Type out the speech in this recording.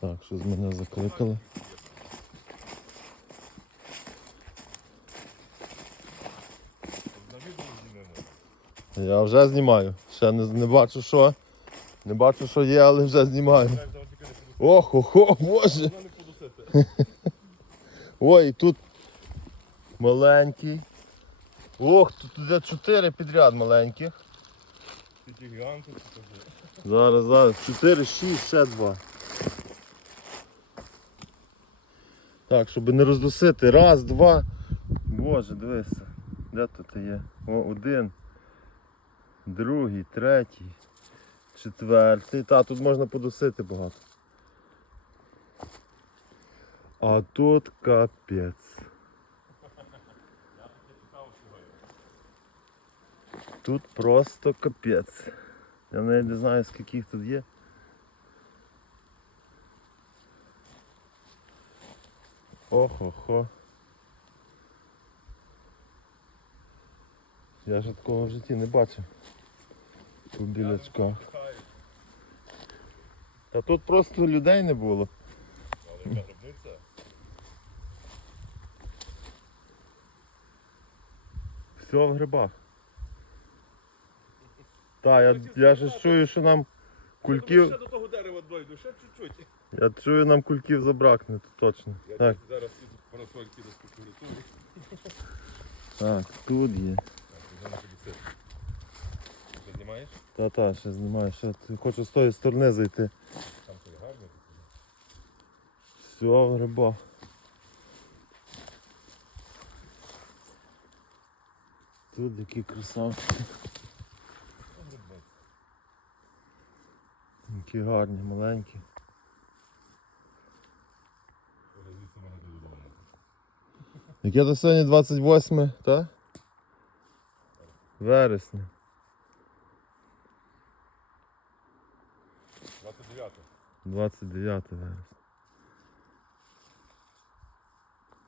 Так, щось мене закликали. Я вже знімаю. Ще не, не бачу що. Не бачу, що є, але вже знімаю. Ох, охо, боже. Ой, тут маленький. Ох, тут іде чотири підряд маленьких. Зараз, зараз. 4, 6, ще два. Так, щоб не роздусити. Раз, два. Боже, дивися. Де тут є? О, один. Другий, третій, четвертий. Та, тут можна подусити багато. А тут капець. Тут просто капець. Я навіть не знаю, скільки їх тут є. Охо-хо. Я ж такого в житті не бачив. У білячках. Та тут просто людей не було. Яка гробниця? Все в грибах. Так, я, я ж чую, що нам кульків... Ще до того дерева дойду, ще чуть-чуть. Я чую, нам кульків забракне, то точно. Я Так, зараз тут парасольки розпокуритую. так, тут є. Ти знімаєш? Та-та, ще знімаю, ще хочу з тої сторони зайти. Там це гарно. Все в грибах. Тут які красавчики. Які гарні, маленькі. Яке до сьогодні 28, так? Вересня. 29. 29 вересня.